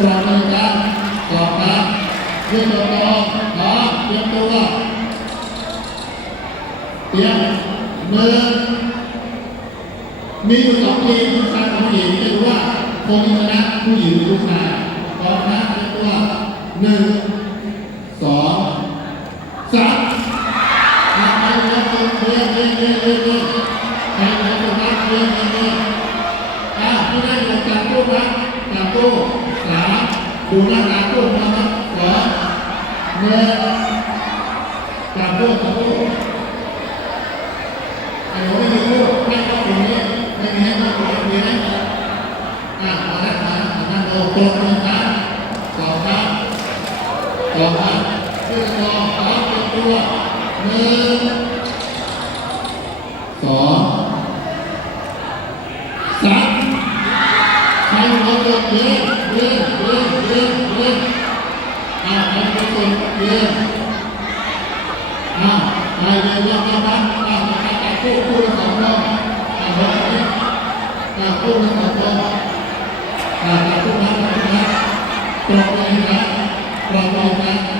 สอบเลยครับสอบครับเรื่องต่อขอเตรียมตัวเตรียมมือมีอยู่สองทีมผู้ชายกับผู้หญิงจะรู้ว่าคนชนะผู้หญิงหรือผู้ชายพร้อมนะเตรียมตัว1 2 3ไปเรื่อยๆเรื่อยๆเรื่อยๆเรื่อยๆไปเรื่อยๆเรื่อยๆเรื่อยๆผู้ได้ลงจากตู้นะจากตู้3ดูหน้าตาตู้นะครับ2 1จากตู้ไอ้หนูไม่มีตู้ไม่ต้องตรงนี้ไม่มีให้ต้องตรงนี้นะมาแล้วนั่งลงตรงนี้นะ2 ครับ2 ครับที่สองขอเป็นตัว1 2 3ใครหัวตกเยอะใครหัวตกเยอะไปเรียนว่าครับจากคู่ละ2 รอบจากคู่ละ2 รอบจากคู่นั้นตรงเลยนะตรงเลยนะ